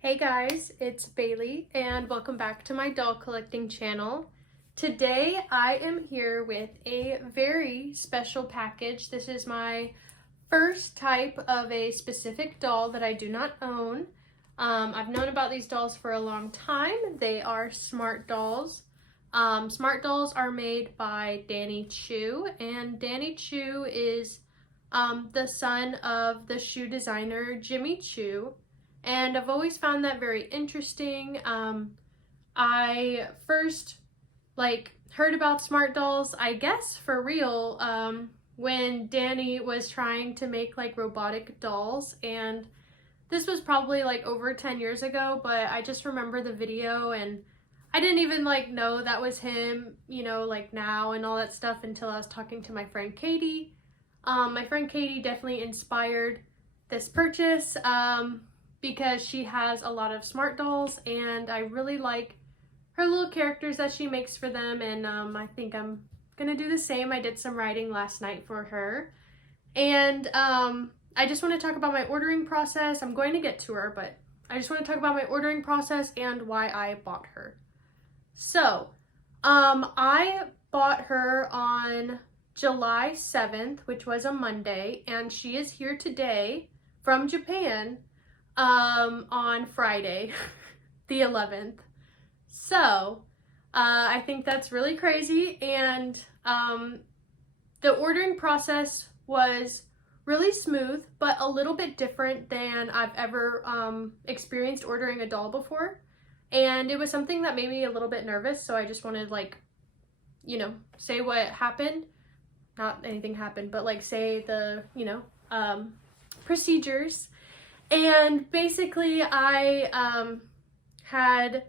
Hey guys, it's Bailey and welcome back to my doll collecting channel. Today I am here with a very special package. This is my first type of a specific doll that I do not own. I've known about these dolls for a long time. They are Smart Dolls. Smart Dolls are made by Danny Choo, and Danny Choo is the son of the shoe designer Jimmy Choo. And I've always found that very interesting. I first heard about Smart Dolls, I guess for real, when Danny was trying to make robotic dolls, and this was probably over 10 years ago, but I just remember the video and I didn't even know that was him, now and all that stuff until I was talking to my friend Katie. My friend Katie definitely inspired this purchase. Because she has a lot of Smart Dolls and I really like her little characters that she makes for them, and I think I'm gonna do the same. I did some writing last night for her, and I just want to talk about my ordering process. I'm going to get to her, but I just want to talk about my ordering process and why I bought her. So I bought her on July 7th, which was a Monday, and she is here today from Japan on Friday, the 11th. So, I think that's really crazy, and the ordering process was really smooth, but a little bit different than I've ever experienced ordering a doll before, and it was something that made me a little bit nervous, so I just wanted say what happened. Not anything happened, but say the, procedures. And basically I had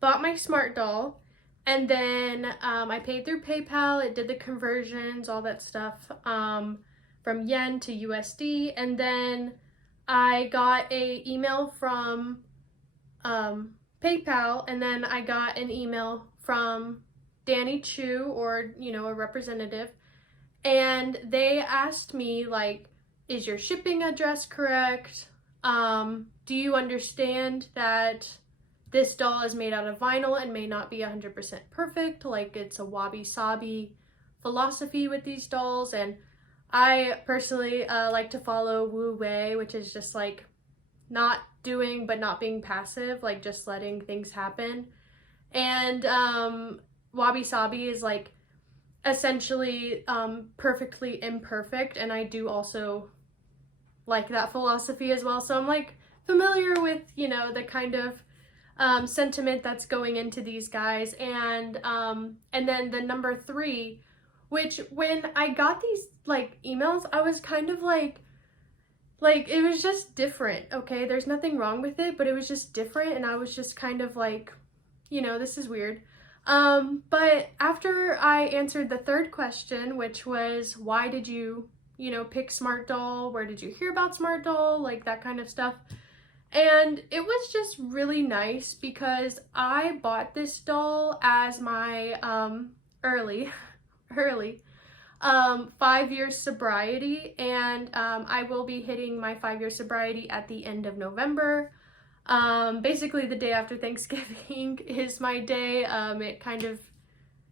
bought my Smart Doll, and then I paid through PayPal. It did the conversions, all that stuff, from yen to USD, and then I got a email from PayPal, and then I got an email from Danny Choo, or a representative, and they asked me is your shipping address correct? Do you understand that this doll is made out of vinyl and may not be 100% perfect? It's a wabi-sabi philosophy with these dolls, and I personally like to follow Wu Wei, which is just not doing but not being passive, just letting things happen. And wabi-sabi is essentially perfectly imperfect, and I do also like that philosophy as well. So I'm familiar with, the kind of sentiment that's going into these guys. And then the number 3, which when I got these emails, I was kind of it was just different. Okay, there's nothing wrong with it, but it was just different, and I was just kind of this is weird. But after I answered the third question, which was, why did you pick Smart Doll? Where did you hear about Smart Doll? That kind of stuff. And it was just really nice because I bought this doll as my early 5-year sobriety, and I will be hitting my 5-year sobriety at the end of November. Basically the day after Thanksgiving is my day. It kind of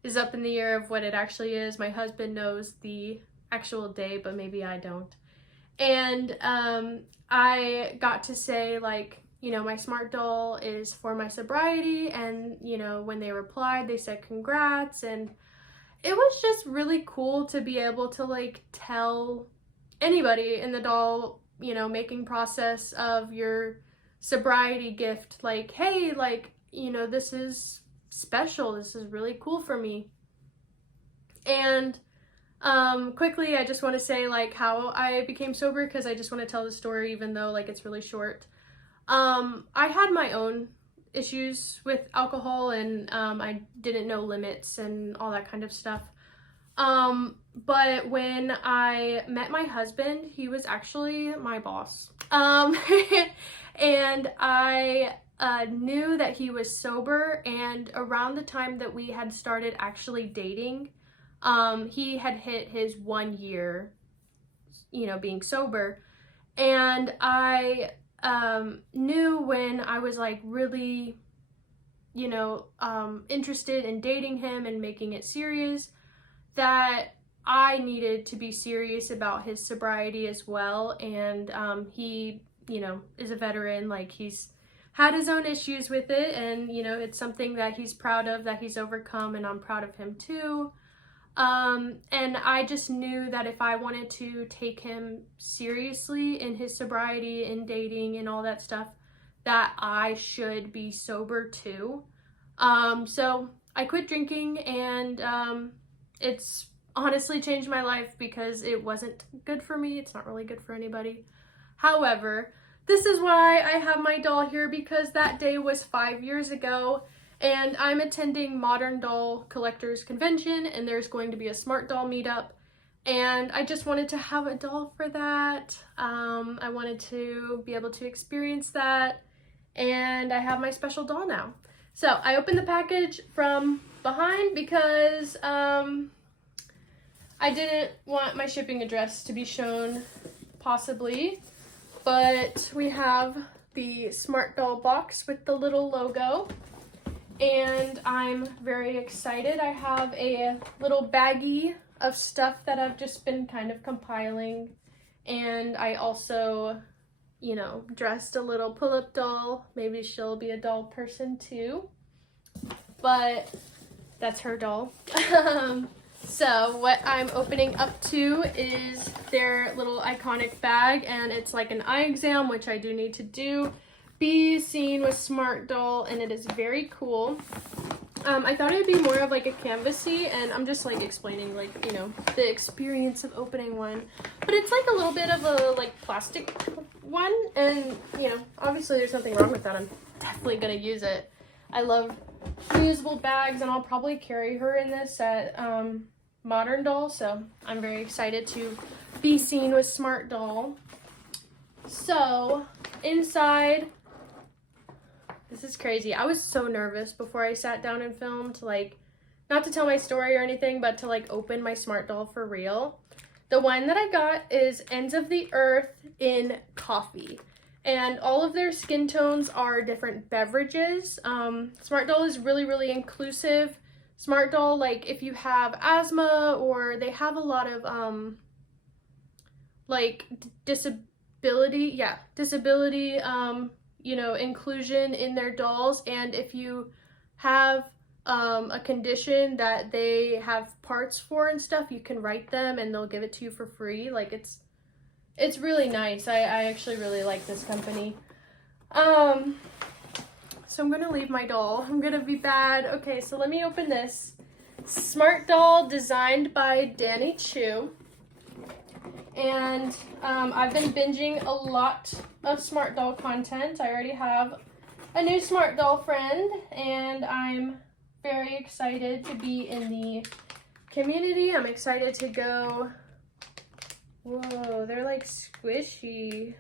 is up in the air of what it actually is. My husband knows the actual day, but maybe I don't. And I got to say my Smart Doll is for my sobriety, and when they replied, they said congrats, and it was just really cool to be able to tell anybody in the doll making process of your sobriety gift hey, this is special, this is really cool for me. And quickly, I just want to say how I became sober, because I just want to tell the story even though it's really short. I had my own issues with alcohol, and I didn't know limits and all that kind of stuff. But when I met my husband, he was actually my boss. And I knew that he was sober, and around the time that we had started actually dating, he had hit his 1 year, being sober, and I knew when I was like really, you know, interested in dating him and making it serious, that I needed to be serious about his sobriety as well. And he, you know, is a veteran. Like, he's had his own issues with it, and you know, it's something that he's proud of, that he's overcome, and I'm proud of him too. And I just knew that if I wanted to take him seriously in his sobriety and dating and all that stuff, that I should be sober too. So I quit drinking, and it's honestly changed my life because it wasn't good for me. It's not really good for anybody. However, this is why I have my doll here, because that day was 5 years ago, and I'm attending Modern Doll Collectors Convention, and there's going to be a Smart Doll meetup, and I just wanted to have a doll for that. I wanted to be able to experience that, and I have my special doll now. So I opened the package from behind because I didn't want my shipping address to be shown, possibly, but we have the Smart Doll box with the little logo, and I'm very excited. I have a little baggie of stuff that I've just been kind of compiling, and I also, you know, dressed a little pull-up doll. Maybe she'll be a doll person too, but that's her doll. So what I'm opening up to is their little iconic bag, and it's like an eye exam, which I do need to do. Be seen with Smart Doll, and it is very cool. I thought it would be more of like a canvasy, and I'm just like explaining, like, you know, the experience of opening one. But it's like a little bit of a like plastic one, and you know, obviously there's nothing wrong with that. I'm definitely gonna use it. I love reusable bags, and I'll probably carry her in this at Modern Doll, so I'm very excited to be seen with Smart Doll. So inside, this is crazy. I was so nervous before I sat down and filmed, like, not to tell my story or anything, but to like open my Smart Doll for real. The one that I got is Ends of the Earth in coffee, and all of their skin tones are different beverages. Smart Doll is really, really inclusive. Smart Doll, like, if you have asthma, or they have a lot of like disability, you know, inclusion in their dolls. And if you have a condition that they have parts for and stuff, you can write them and they'll give it to you for free. Like, it's really nice. I actually really like this company. So I'm gonna leave my doll. I'm gonna be bad. Okay, so let me open this. Smart Doll, designed by Danny Choo. And I've been binging a lot of Smart Doll content. I already have a new Smart Doll friend, and I'm very excited to be in the community. I'm excited to go. Whoa, they're like squishy.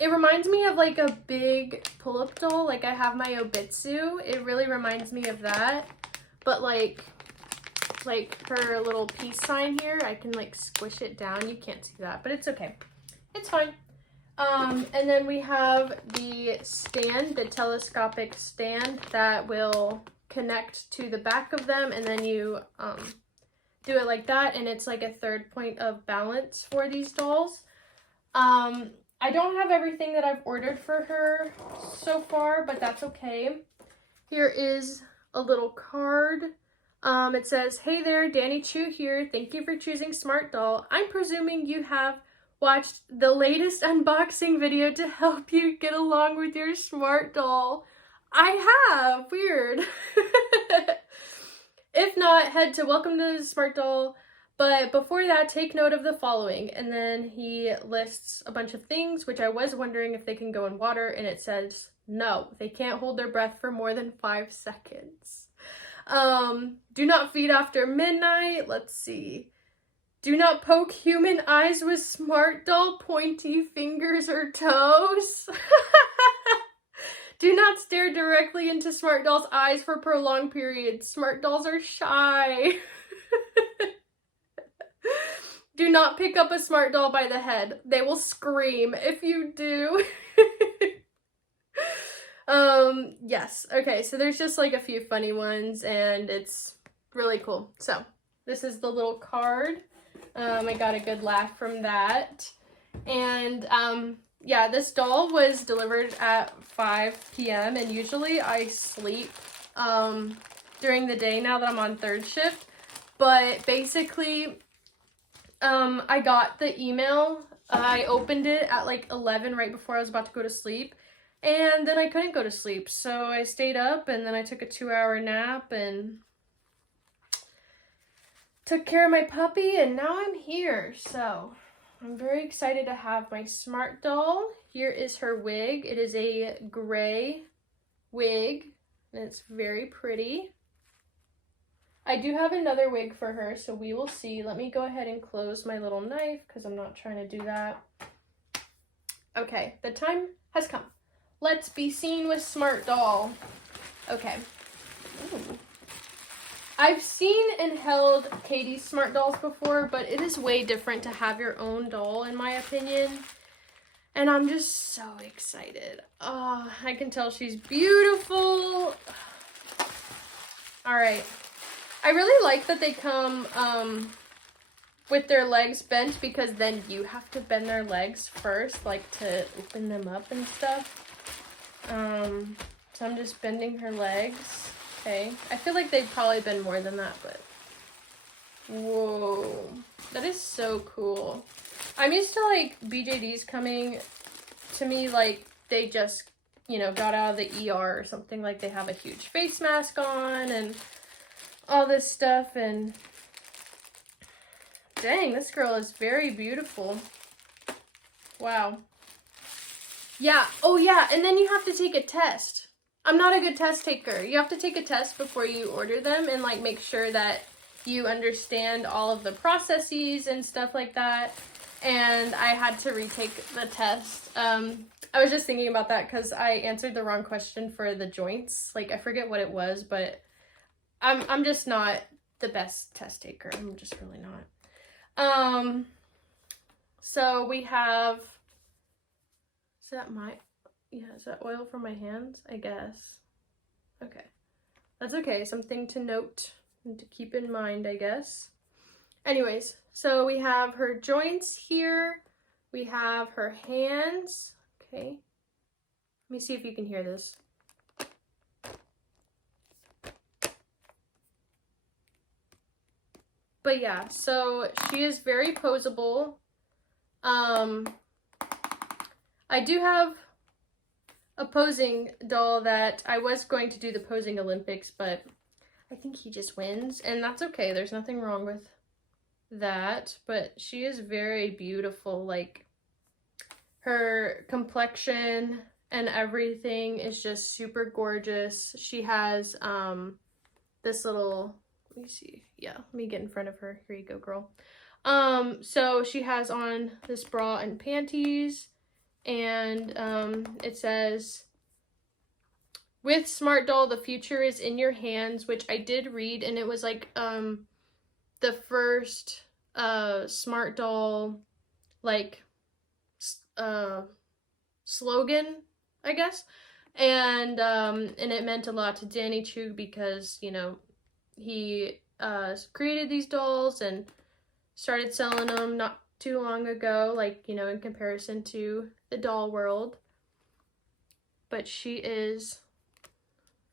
It reminds me of like a big pull-up doll. Like, I have my Obitsu. It really reminds me of that. But like her little peace sign here, I can like squish it down. You can't see that, but it's okay. It's fine. And then we have the stand, the telescopic stand that will connect to the back of them, and then you do it like that, and it's like a third point of balance for these dolls. I don't have everything that I've ordered for her so far, but that's okay. Here is a little card. It says, "Hey there, Danny Choo here. Thank you for choosing Smart Doll. I'm presuming you have watched the latest unboxing video to help you get along with your Smart Doll." I have. Weird. If not, head to Welcome to Smart Doll. But before that, take note of the following. And then he lists a bunch of things, which I was wondering if they can go in water, and it says no, they can't hold their breath for more than 5 seconds. Do not feed after midnight. Let's see. Do not poke human eyes with Smart Doll pointy fingers or toes. Do not stare directly into Smart Doll's eyes for prolonged periods. Smart Dolls are shy. Do not pick up a smart doll by the head. They will scream if you do. Yes. Okay, so there's just like a few funny ones and it's really cool. So this is the little card. I got a good laugh from that. And yeah, this doll was delivered at 5 p.m. and usually I sleep during the day now that I'm on third shift. But basically, I got the email. I opened it at like 11 right before I was about to go to sleep. And then I couldn't go to sleep. So I stayed up and then I took a 2-hour nap and took care of my puppy. And now I'm here. So I'm very excited to have my smart doll. Here is her wig. It is a gray wig and it's very pretty. I do have another wig for her, so we will see. Let me go ahead and close my little knife because I'm not trying to do that. Okay, the time has come. Let's be seen with smart doll. Okay. Ooh. I've seen and held Katie's smart dolls before, but it is way different to have your own doll, in my opinion. And I'm just so excited. Oh, I can tell she's beautiful. All right. I really like that they come with their legs bent because then you have to bend their legs first, like to open them up and stuff. So I'm just bending her legs. Okay. I feel like they've probably been more than that, but whoa. That is so cool. I'm used to like BJDs coming to me like they just, you know, got out of the ER or something, like they have a huge face mask on and all this stuff, and dang, this girl is very beautiful. Wow. Yeah. Oh yeah, and then you have to take a test. I'm not a good test taker. You have to take a test before you order them and like make sure that you understand all of the processes and stuff like that. And I had to retake the test. I was just thinking about that because I answered the wrong question for the joints. Like I forget what it was, but I'm just not the best test taker. I'm just really not. So we have, is that oil for my hands? I guess. Okay. That's okay. Something to note and to keep in mind, I guess. Anyways, so we have her joints here. We have her hands. Okay. Let me see if you can hear this. But yeah, so she is very posable. I do have a posing doll that I was going to do the posing Olympics, but I think he just wins, and that's okay. There's nothing wrong with that, but she is very beautiful. Like her complexion and everything is just super gorgeous. She has this little, let me see. Yeah, let me get in front of her. Here you go, girl. So she has on this bra and panties, and it says, with Smart Doll, the future is in your hands, which I did read, and it was like the first Smart Doll like slogan, I guess. And it meant a lot to Danny Choo because, you know, he created these dolls and started selling them not too long ago, like, you know, in comparison to the doll world. But she is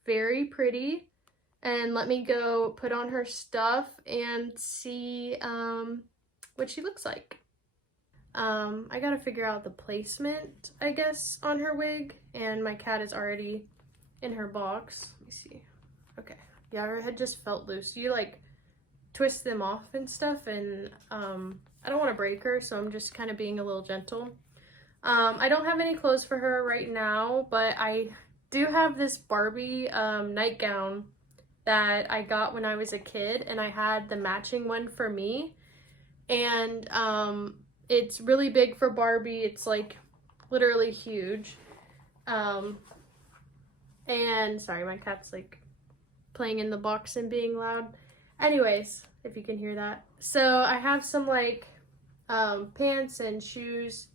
very pretty, and let me go put on her stuff and see what she looks like. I gotta figure out the placement, I guess, on her wig, and my cat is already in her box. Let me see. Okay. Yeah, her head just felt loose. You like twist them off and stuff, and I don't want to break her, so I'm just kind of being a little gentle. I don't have any clothes for her right now, but I do have this Barbie nightgown that I got when I was a kid, and I had the matching one for me, and it's really big for Barbie. It's like literally huge. And sorry, my cat's like playing in the box and being loud. Anyways, if you can hear that. So I have some like pants and shoes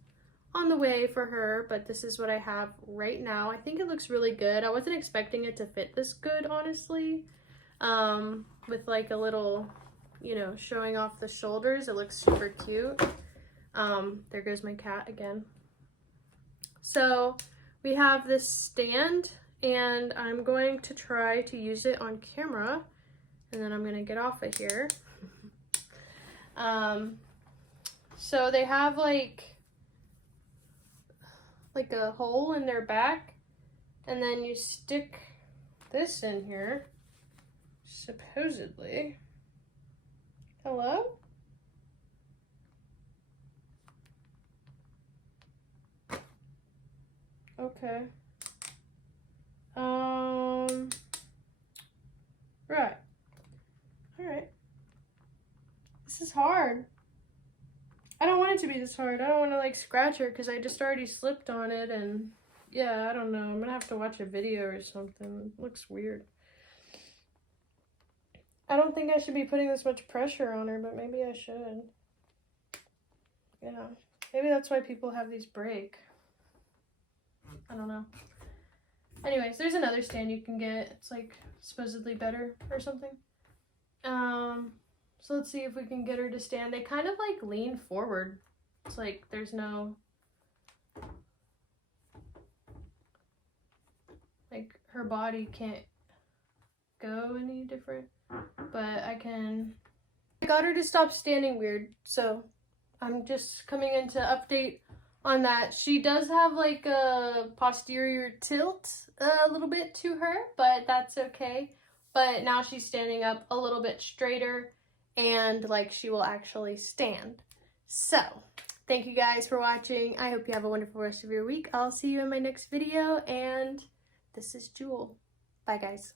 on the way for her, but this is what I have right now. I think it looks really good. I wasn't expecting it to fit this good, honestly. With like a little, you know, showing off the shoulders. It looks super cute. There goes my cat again. So we have this stand, and I'm going to try to use it on camera, and then I'm going to get off of here. So they have like a hole in their back, and then you stick this in here, supposedly. Hello? Okay. Right. Alright. This is hard. I don't want it to be this hard. I don't want to like scratch her because I just already slipped on it, and yeah, I don't know. I'm gonna have to watch a video or something. It looks weird. I don't think I should be putting this much pressure on her, but maybe I should. Yeah. Maybe that's why people have these break. I don't know. Anyways, there's another stand you can get. It's like supposedly better or something. So let's see if we can get her to stand. They kind of like lean forward. It's like there's no, like her body can't go any different, but I got her to stop standing weird. So I'm just coming in to update on that. She does have like a posterior tilt a little bit to her, but that's okay. But now she's standing up a little bit straighter, and like she will actually stand. So thank you guys for watching. I hope you have a wonderful rest of your week. I'll see you in my next video, and this is Jewel. Bye guys.